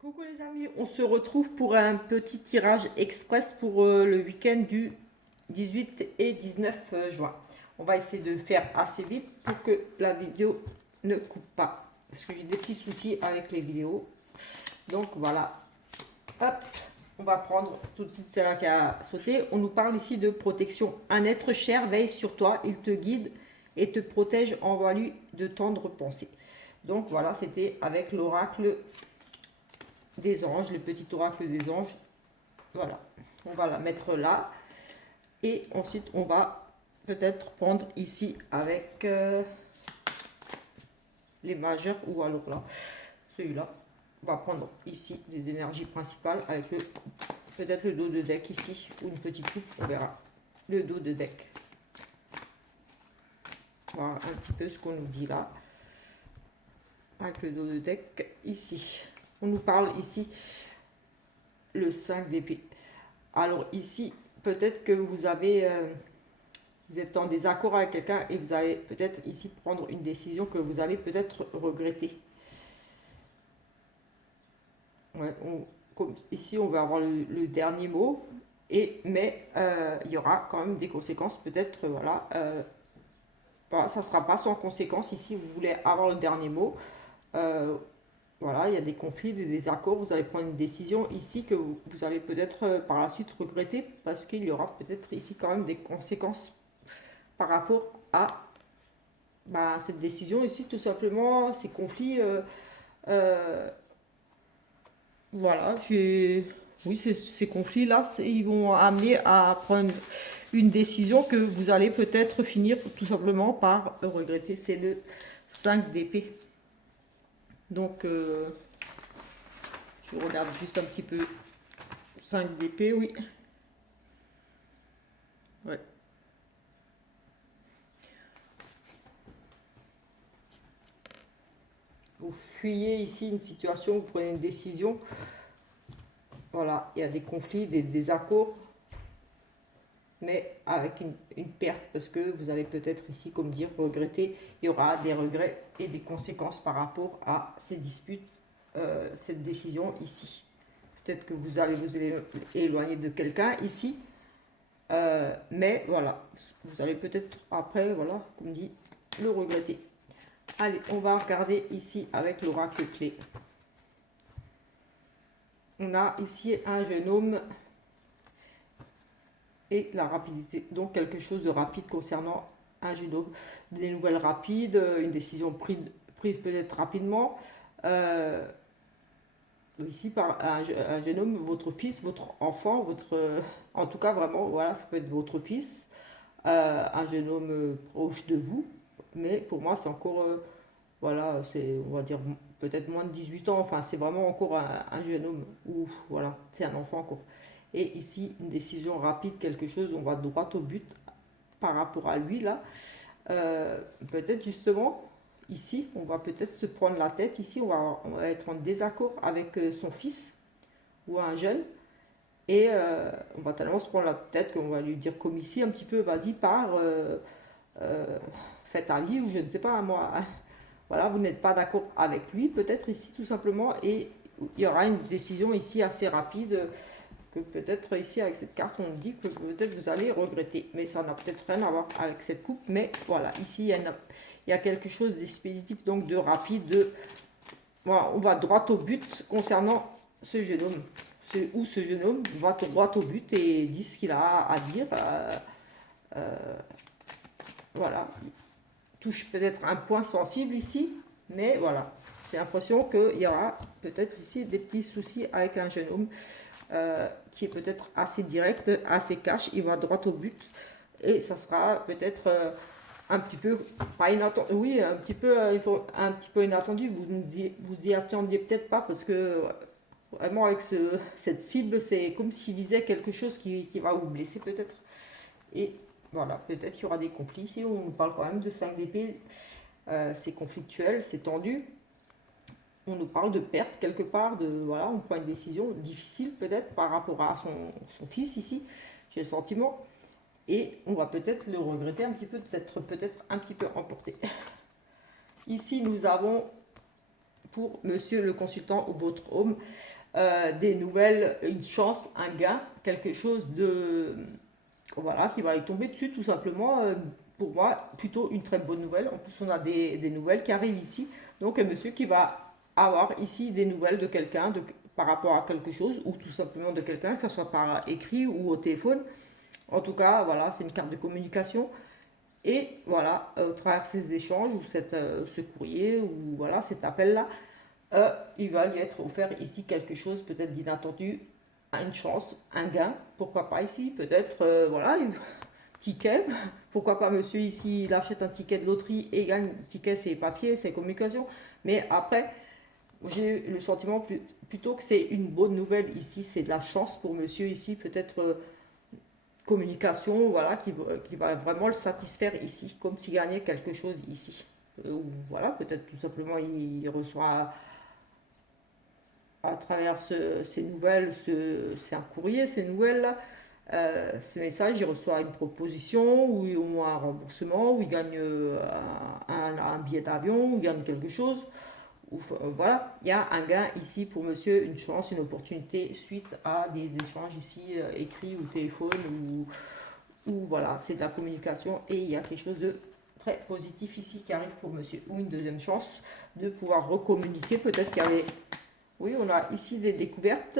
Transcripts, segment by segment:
Coucou les amis, on se retrouve pour un petit tirage express pour le week-end du 18 et 19 juin. On va essayer de faire assez vite pour que la vidéo ne coupe pas. Parce que j'ai des petits soucis avec les vidéos. Donc voilà, hop, on va prendre tout de suite celle qui a sauté. On nous parle ici de protection. Un être cher veille sur toi, il te guide et te protège, envoie-lui de tendres pensées. Donc voilà, c'était avec l'oracle des anges, le petit oracle des anges. Voilà, on va la mettre là. Et ensuite, on va peut-être prendre ici avec les majeurs, ou alors là, celui-là. On va prendre ici des énergies principales avec le peut-être le dos de deck ici, ou une petite coupe, on verra. Le dos de deck. Voilà un petit peu ce qu'on nous dit là. Avec le dos de deck ici. On nous parle ici le 5 d'épée. Alors ici, peut-être que vous êtes en désaccord avec quelqu'un et vous allez peut-être ici prendre une décision que vous allez peut-être regretter. Ouais, comme ici, on va avoir le dernier mot, mais il y aura quand même des conséquences. Peut-être, voilà, ça ne sera pas sans conséquences ici. Vous voulez avoir le dernier mot. Euh, voilà, il y a des conflits, des désaccords. Vous allez prendre une décision ici que vous allez peut-être par la suite regretter parce qu'il y aura peut-être ici quand même des conséquences par rapport à cette décision ici, tout simplement, ces conflits. Euh, voilà, oui, ces conflits-là, ils vont amener à prendre une décision que vous allez peut-être finir tout simplement par regretter. C'est le 5 d'épée. Donc, je regarde juste un petit peu. 5 d'épée, oui. Ouais. Vous fuyez ici une situation, vous prenez une décision. Voilà, il y a des conflits, des désaccords, mais avec une perte, parce que vous allez peut-être ici, comme dire, regretter. Il y aura des regrets et des conséquences par rapport à ces disputes, cette décision ici. Peut-être que vous allez vous éloigner de quelqu'un ici, mais voilà, vous allez peut-être après, voilà, comme dit, le regretter. Allez, on va regarder ici avec l'oracle clé. On a ici un jeune homme et la rapidité. Donc quelque chose de rapide concernant un jeune homme. Des nouvelles rapides, une décision prise peut-être rapidement. Ici, par un jeune homme, votre fils, votre enfant, en tout cas vraiment, voilà, ça peut être votre fils, un jeune homme proche de vous. Mais pour moi, c'est encore, voilà, on va dire peut-être moins de 18 ans. Enfin, c'est vraiment encore un jeune homme. Ou voilà, c'est un enfant encore. Et ici, une décision rapide, quelque chose, on va droit au but par rapport à lui là. Peut-être justement, ici, on va peut-être se prendre la tête. Ici, on va être en désaccord avec son fils ou un jeune. Et on va tellement se prendre la tête qu'on va lui dire comme ici, un petit peu, vas-y, pars, euh, fais ta vie, ou je ne sais pas, moi. Voilà, vous n'êtes pas d'accord avec lui, peut-être ici, tout simplement. Et il y aura une décision ici assez rapide que peut-être ici avec cette carte on dit que peut-être vous allez regretter, mais ça n'a peut-être rien à voir avec cette coupe. Mais voilà, ici il y a quelque chose d'expéditif, donc de rapide, voilà, on va droit au but concernant ce jeune homme. Ce jeune homme va droit au but et dit ce qu'il a à dire. Voilà, il touche peut-être un point sensible ici, mais voilà, j'ai l'impression qu'il y aura peut-être ici des petits soucis avec un jeune homme qui est peut-être assez direct, assez cash, il va droit au but et ça sera peut-être un petit peu, pas inattendu, oui, un petit peu inattendu, vous y attendiez peut-être pas parce que vraiment avec cette cible, c'est comme s'il visait quelque chose qui va vous blesser peut-être. Et voilà, peut-être qu'il y aura des conflits. Ici, on parle quand même de 5 d'épée, c'est conflictuel, c'est tendu. On nous parle de perte quelque part, voilà, on prend une décision difficile peut-être par rapport à son fils ici, j'ai le sentiment, et on va peut-être le regretter un petit peu, d'être peut-être un petit peu emporté. Ici, nous avons pour monsieur le consultant ou votre homme, des nouvelles, une chance, un gain, quelque chose de, voilà, qui va y tomber dessus tout simplement. Pour moi, plutôt une très bonne nouvelle. En plus, on a des nouvelles qui arrivent ici. Donc, un monsieur qui va avoir ici des nouvelles de quelqu'un par rapport à quelque chose, ou tout simplement de quelqu'un, que ce soit par écrit ou au téléphone. En tout cas, voilà, c'est une carte de communication. Et voilà, au travers ces échanges, ou ce courrier, ou voilà, cet appel-là, il va lui être offert ici quelque chose peut-être d'inattendu, une chance, un gain, pourquoi pas ici, peut-être, voilà, un ticket, pourquoi pas monsieur ici, il achète un ticket de loterie et gagne un ticket, c'est papier, c'est communication, mais après, j'ai le sentiment plutôt que c'est une bonne nouvelle ici, c'est de la chance pour monsieur ici, peut-être communication, voilà, qui va vraiment le satisfaire ici, comme s'il gagnait quelque chose ici. Ou voilà, peut-être tout simplement il reçoit à travers ces nouvelles, c'est un courrier, ces nouvelles-là, ce message, il reçoit une proposition ou un remboursement, ou il gagne un billet d'avion, ou il gagne quelque chose. Ou, voilà, il y a un gain ici pour monsieur, une chance, une opportunité suite à des échanges ici écrits ou téléphone ou voilà, c'est de la communication et il y a quelque chose de très positif ici qui arrive pour monsieur. Ou une deuxième chance de pouvoir recommuniquer, peut-être qu'il y avait oui, on a ici des découvertes.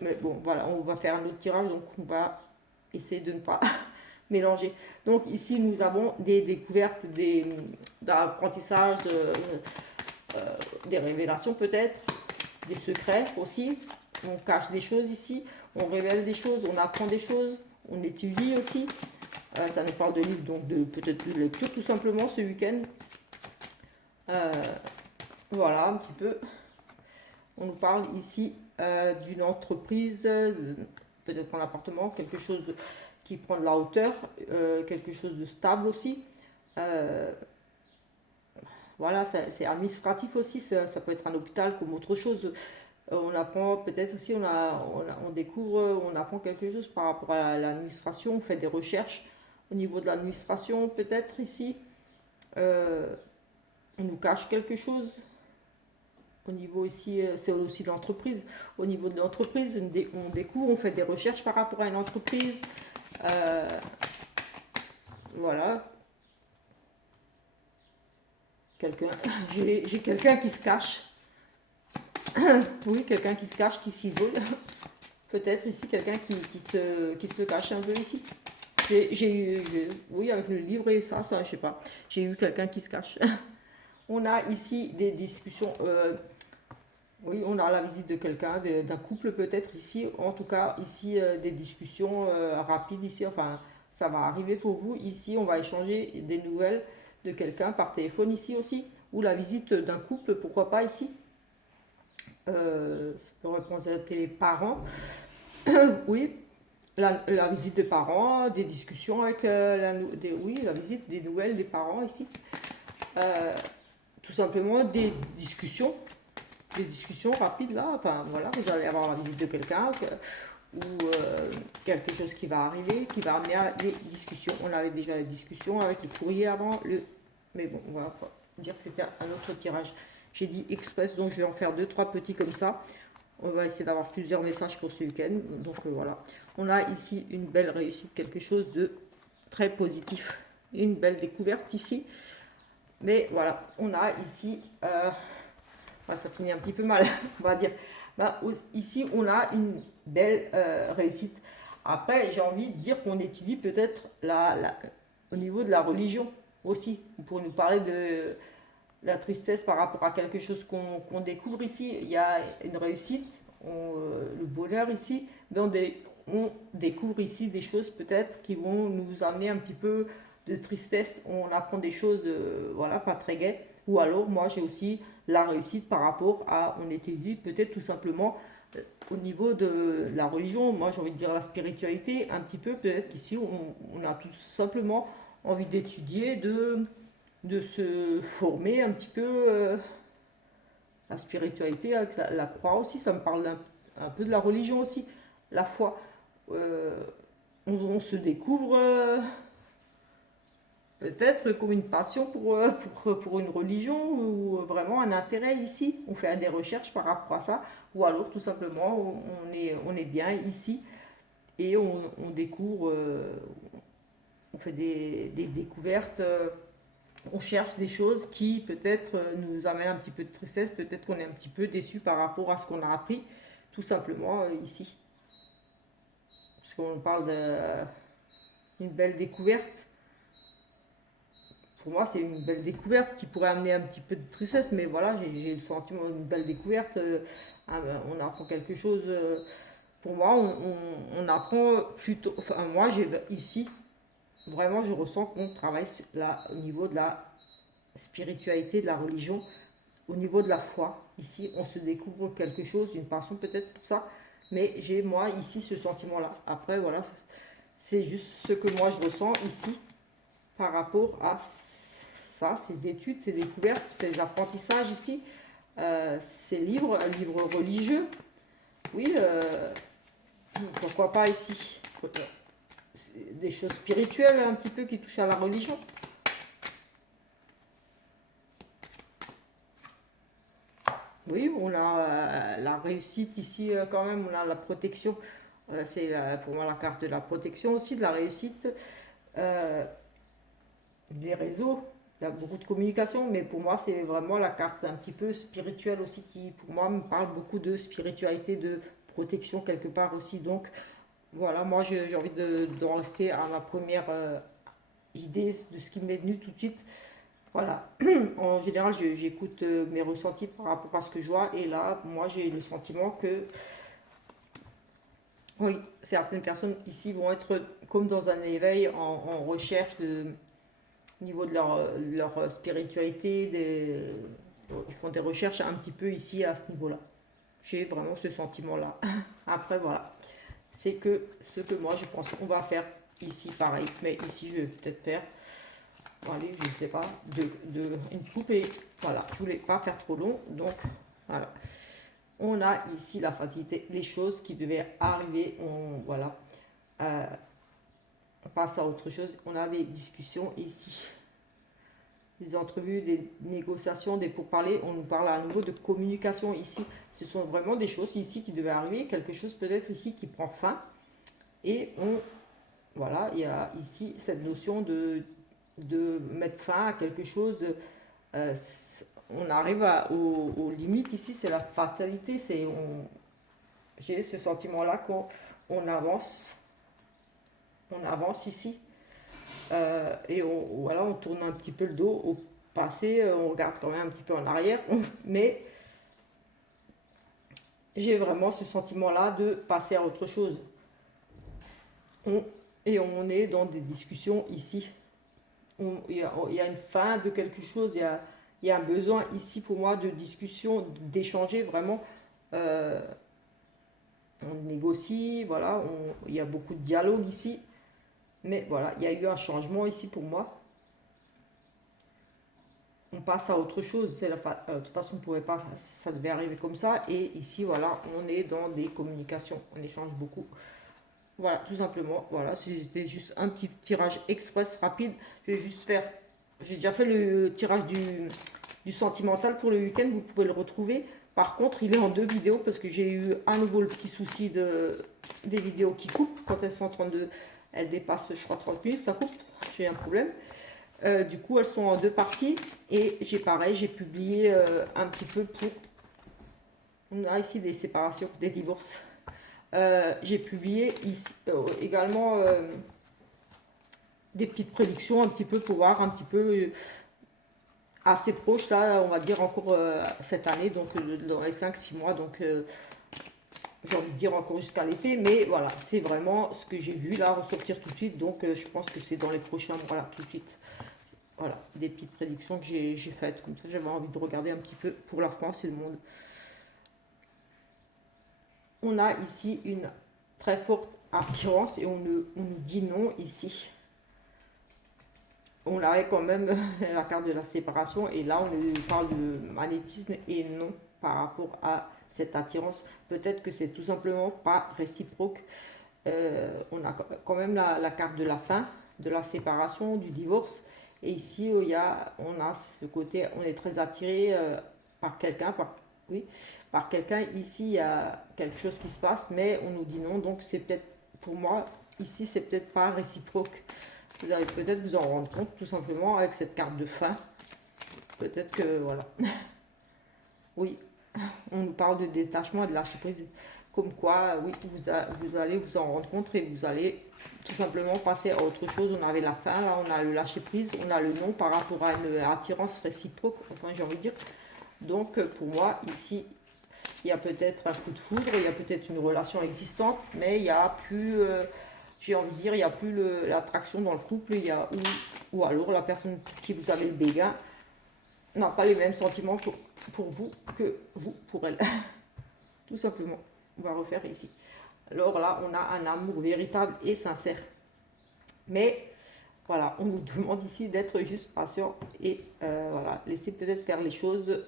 Mais bon, voilà, on va faire un autre tirage, donc on va essayer de ne pas mélanger. Donc ici, nous avons des découvertes, d'apprentissage, des révélations peut-être, des secrets aussi. On cache des choses ici, on révèle des choses, on apprend des choses, on étudie aussi. Ça nous parle de livres, donc peut-être de lecture tout simplement ce week-end. Euh, voilà, un petit peu. On nous parle ici d'une entreprise, peut-être un appartement, quelque chose qui prend de la hauteur, quelque chose de stable aussi. Euh, voilà, c'est administratif aussi, ça peut être un hôpital comme autre chose. On apprend peut-être aussi, on découvre, on apprend quelque chose par rapport à l'administration, on fait des recherches au niveau de l'administration peut-être ici. Euh, on nous cache quelque chose. Au niveau ici, c'est aussi l'entreprise. Au niveau de l'entreprise, on découvre, on fait des recherches par rapport à une entreprise. Euh, voilà. Quelqu'un, j'ai quelqu'un qui se cache. Oui, quelqu'un qui se cache, qui s'isole. Peut-être ici quelqu'un qui se cache un peu ici. Oui, avec le livre et ça, je sais pas. J'ai eu quelqu'un qui se cache. On a ici des discussions. Oui, on a la visite de quelqu'un, d'un couple peut-être ici. En tout cas, ici, des discussions rapides ici. Enfin, ça va arriver pour vous. Ici, on va échanger des nouvelles de quelqu'un par téléphone ici aussi. Ou la visite d'un couple, pourquoi pas ici. Ça peut représenter les parents. Oui, la visite des parents, des discussions avec oui, la visite des nouvelles des parents ici. Euh, Tout simplement des discussions rapides là. Enfin voilà, vous allez avoir la visite de quelqu'un ou quelque chose qui va arriver, qui va amener à des discussions. On avait déjà des discussions avec le courrier avant, mais bon, on va dire que c'était un autre tirage. J'ai dit express, donc je vais en faire deux, trois petits comme ça. On va essayer d'avoir plusieurs messages pour ce week-end. Donc voilà, on a ici une belle réussite, quelque chose de très positif, une belle découverte ici. Mais voilà, on a ici ça finit un petit peu mal, on va dire. Ben, ici, on a une belle réussite. Après, j'ai envie de dire qu'on étudie peut-être au niveau de la religion aussi, pour nous parler de la tristesse par rapport à quelque chose qu'on découvre ici. Il y a une réussite, le bonheur ici, mais on découvre ici des choses peut-être qui vont nous amener un petit peu de tristesse. On apprend des choses, voilà, pas très gaies. Ou alors, moi, j'ai aussi la réussite par rapport à, on étudie peut-être tout simplement au niveau de la religion, moi j'ai envie de dire la spiritualité, un petit peu, peut-être qu'ici on a tout simplement envie d'étudier, de se former un petit peu la spiritualité avec la croix aussi, ça me parle un peu de la religion aussi, la foi. Euh, on se découvre, Peut-être comme une passion pour une religion ou vraiment un intérêt ici. On fait des recherches par rapport à ça. Ou alors tout simplement on est bien ici et on découvre, on fait des découvertes, on cherche des choses qui peut-être nous amènent un petit peu de tristesse, peut-être qu'on est un petit peu déçu par rapport à ce qu'on a appris tout simplement ici. Parce qu'on parle d'une belle découverte. Pour moi, c'est une belle découverte qui pourrait amener un petit peu de tristesse, mais voilà, j'ai le sentiment d'une belle découverte. On apprend quelque chose. Pour moi, on apprend plutôt. Enfin, moi, j'ai ici, vraiment, je ressens qu'on travaille là, au niveau de la spiritualité, de la religion, au niveau de la foi. Ici, on se découvre quelque chose, une passion peut-être pour ça, mais j'ai moi ici ce sentiment-là. Après, voilà, c'est juste ce que moi je ressens ici par rapport à ça, ces études, ces découvertes, ces apprentissages ici, ces livres, un livre religieux. Oui, pourquoi pas ici des choses spirituelles un petit peu qui touchent à la religion. Oui, on a la réussite ici quand même, on a la protection. C'est pour moi la carte de la protection aussi, de la réussite. Euh, les réseaux, il y a beaucoup de communication, mais pour moi, c'est vraiment la carte un petit peu spirituelle aussi qui, pour moi, me parle beaucoup de spiritualité, de protection quelque part aussi. Donc, voilà, moi, j'ai envie d'en rester à ma première idée de ce qui m'est venu tout de suite. Voilà, en général, j'écoute mes ressentis par rapport à ce que je vois, et là, moi, j'ai le sentiment que, oui, certaines personnes ici vont être comme dans un éveil en recherche au niveau de leur spiritualité, ils font des recherches un petit peu ici à ce niveau-là. J'ai vraiment ce sentiment-là. Après, voilà, c'est que ce que moi je pense qu'on va faire ici pareil, mais ici je vais peut-être faire, allez, je ne sais pas, une poupée. Voilà, je voulais pas faire trop long, donc voilà. On a ici la fatalité, les choses qui devaient arriver, voilà, euh, on passe à autre chose. On a des discussions ici, des entrevues, des négociations, des pourparlers. On nous parle à nouveau de communication ici. Ce sont vraiment des choses ici qui devaient arriver, quelque chose peut-être ici qui prend fin. Et voilà, il y a ici cette notion de mettre fin à quelque chose. Euh, on arrive aux limites ici, c'est la fatalité. J'ai ce sentiment-là qu'on on avance ici. Et voilà, on tourne un petit peu le dos au passé, on regarde quand même un petit peu en arrière, mais j'ai vraiment ce sentiment-là de passer à autre chose. On, et on est dans des discussions ici. Il y a une fin de quelque chose, il y a un besoin ici pour moi de discussion, d'échanger vraiment. Euh, on négocie, voilà, il y a beaucoup de dialogue ici, mais voilà, il y a eu un changement ici pour moi. On passe à autre chose. De toute façon, on pouvait pas, ça devait arriver comme ça. Et ici, voilà, on est dans des communications, on échange beaucoup. Voilà, tout simplement. Voilà, c'était juste un petit tirage express rapide. Je vais juste faire. J'ai déjà fait le tirage du sentimental pour le week-end. Vous pouvez le retrouver. Par contre, il est en deux vidéos parce que j'ai eu à nouveau le petit souci des vidéos qui coupent. Quand elles sont en train de. Elles dépassent, je crois, 30 minutes, ça coupe. J'ai un problème. Du coup, elles sont en deux parties. Et j'ai pareil, j'ai publié un petit peu pour. On a ici des séparations, des divorces. J'ai publié ici également des petites prédictions un petit peu pour voir un petit peu assez proche là, on va dire encore cette année, donc dans les 5 6 mois. Donc j'ai envie de dire encore jusqu'à l'été, mais voilà, c'est vraiment ce que j'ai vu là ressortir tout de suite. Donc je pense que c'est dans les prochains mois là tout de suite. Voilà, des petites prédictions que j'ai faites comme ça. J'avais envie de regarder un petit peu pour la France et le monde. On a ici une très forte attirance et on nous dit non ici. On avait quand même la carte de la séparation et là on parle de magnétisme et non par rapport à cette attirance. Peut-être que c'est tout simplement pas réciproque. On a quand même la carte de la fin, de la séparation, du divorce Et ici, on a ce côté, on est très attiré par quelqu'un, oui, par quelqu'un. Ici, il y a quelque chose qui se passe, mais on nous dit non. Donc, c'est peut-être, pour moi, ici, c'est peut-être pas réciproque. Vous allez peut-être vous en rendre compte, tout simplement, avec cette carte de fin. Peut-être que, voilà. Oui, on nous parle de détachement et de lâcher prise. Comme quoi, oui, vous allez vous en rendre compte et vous allez tout simplement passer à autre chose. On avait la fin, là, on a le lâcher prise, on a le non par rapport à une attirance réciproque, enfin, j'ai envie de dire. Donc, pour moi, ici, il y a peut-être un coup de foudre, il y a peut-être une relation existante, mais il n'y a plus, j'ai envie de dire, il n'y a plus l'attraction dans le couple, ou alors la personne qui vous avez le béguin n'a pas les mêmes sentiments pour vous que vous pour elle. Tout simplement. On va refaire ici. Alors là, on a un amour véritable et sincère. Mais voilà, on nous demande ici d'être juste patient et voilà, laisser peut-être faire les choses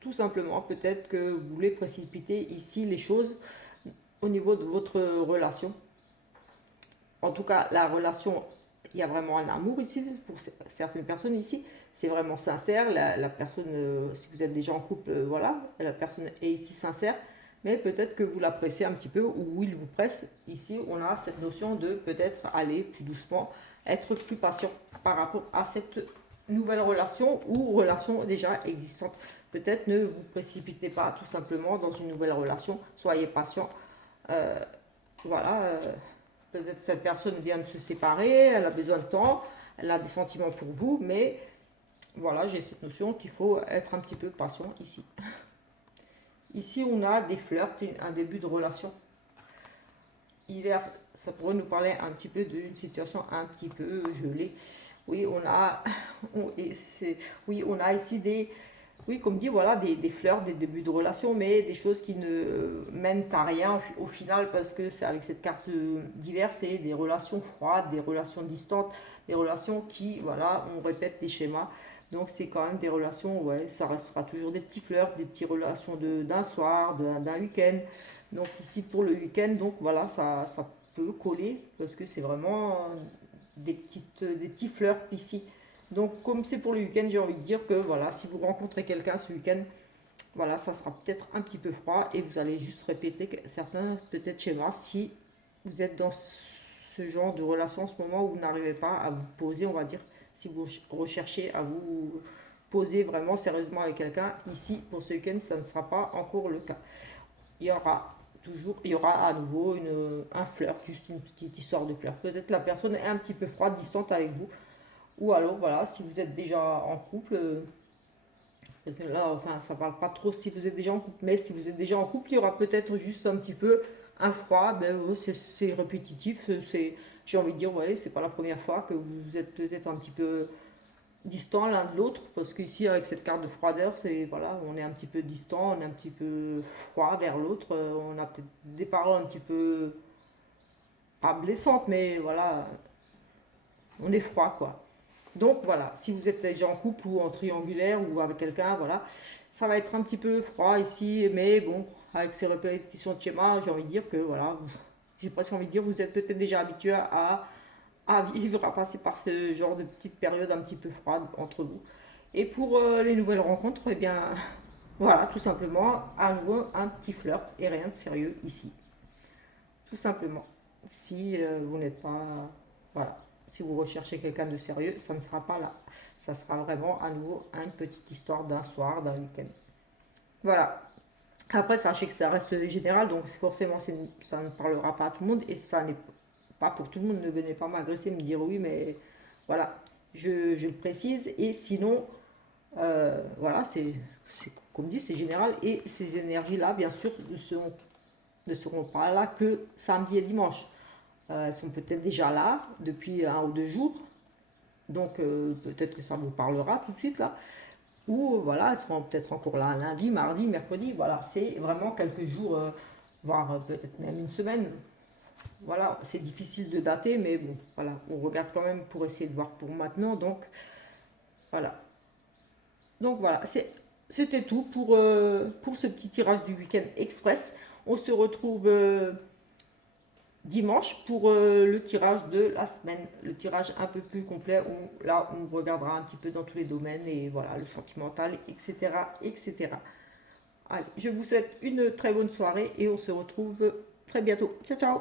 tout simplement. Peut-être que vous voulez précipiter ici les choses au niveau de votre relation. En tout cas, la relation, il y a vraiment un amour ici pour certaines personnes ici. C'est vraiment sincère. La personne, si vous êtes déjà en couple, voilà, la personne est ici sincère. Mais peut-être que vous la pressez un petit peu ou il vous presse. Ici, on a cette notion de peut-être aller plus doucement, être plus patient par rapport à cette nouvelle relation ou relation déjà existante. Peut-être ne vous précipitez pas tout simplement dans une nouvelle relation. Soyez patient. Euh, voilà. Peut-être cette personne vient de se séparer, elle a besoin de temps, elle a des sentiments pour vous, mais voilà, j'ai cette notion qu'il faut être un petit peu patient ici. Ici, on a des flirts, un début de relation. Hiver, ça pourrait nous parler un petit peu d'une situation un petit peu gelée. Oui, oui, on a ici oui, comme dit, voilà, des fleurs, des débuts de relation, mais des choses qui ne mènent à rien au final, parce que c'est avec cette carte diverse, c'est des relations froides, des relations distantes, des relations qui, voilà, on répète des schémas. Donc c'est quand même des relations, ouais, ça restera toujours des petits fleurs, des petites relations d'un soir, d'un week-end. Donc ici pour le week-end, donc voilà, ça peut coller, parce que c'est vraiment des petits fleurs ici. Donc, comme c'est pour le week-end, j'ai envie de dire que voilà, si vous rencontrez quelqu'un ce week-end, voilà, ça sera peut-être un petit peu froid et vous allez juste répéter certains peut-être schémas si vous êtes dans ce genre de relation en ce moment où vous n'arrivez pas à vous poser, on va dire, si vous recherchez à vous poser vraiment sérieusement avec quelqu'un. Ici, pour ce week-end, ça ne sera pas encore le cas. Il y aura à nouveau un flirt, juste une petite histoire de flirt. Peut-être la personne est un petit peu froide, distante avec vous. Ou alors, voilà, si vous êtes déjà en couple, parce que là, enfin, ça parle pas trop si vous êtes déjà en couple, mais si vous êtes déjà en couple, il y aura peut-être juste un petit peu un froid, ben, c'est répétitif, j'ai envie de dire, ouais, c'est pas la première fois que vous êtes peut-être un petit peu distant l'un de l'autre, parce qu'ici, avec cette carte de froideur, c'est, voilà, on est un petit peu distant, on est un petit peu froid vers l'autre, on a peut-être des paroles un petit peu, pas blessantes, mais voilà, on est froid, quoi. Donc voilà, si vous êtes déjà en couple ou en triangulaire ou avec quelqu'un, voilà, ça va être un petit peu froid ici, mais bon, avec ces répétitions de schéma, j'ai envie de dire que voilà, j'ai presque envie de dire, vous êtes peut-être déjà habitué à vivre, à passer par ce genre de petite période un petit peu froide entre vous. Et pour les nouvelles rencontres, eh bien, voilà, tout simplement, à nouveau, un petit flirt et rien de sérieux ici. Tout simplement. Si vous n'êtes pas. Voilà. Si vous recherchez quelqu'un de sérieux, ça ne sera pas là. Ça sera vraiment à nouveau une petite histoire d'un soir, d'un week-end. Voilà. Après, sachez que ça reste général, donc forcément, ça ne parlera pas à tout le monde et ça n'est pas pour tout le monde. Ne venez pas m'agresser, me dire oui, mais voilà, je le précise. Et sinon, voilà, comme dit, c'est général et ces énergies-là, bien sûr, ne seront pas là que samedi et dimanche. Elles sont peut-être déjà là depuis 1 ou 2 jours, donc peut-être que ça vous parlera tout de suite là. Ou voilà, elles seront peut-être encore là lundi, mardi, mercredi. Voilà, c'est vraiment quelques jours, voire peut-être même une semaine. Voilà, c'est difficile de dater, mais bon, voilà, on regarde quand même pour essayer de voir pour maintenant. Donc voilà. Donc voilà, c'était tout pour ce petit tirage du week-end express. On se retrouve dimanche pour le tirage de la semaine, le tirage un peu plus complet où là on regardera un petit peu dans tous les domaines et voilà le sentimental, etc., etc. Allez, je vous souhaite une très bonne soirée et on se retrouve très bientôt. Ciao, ciao!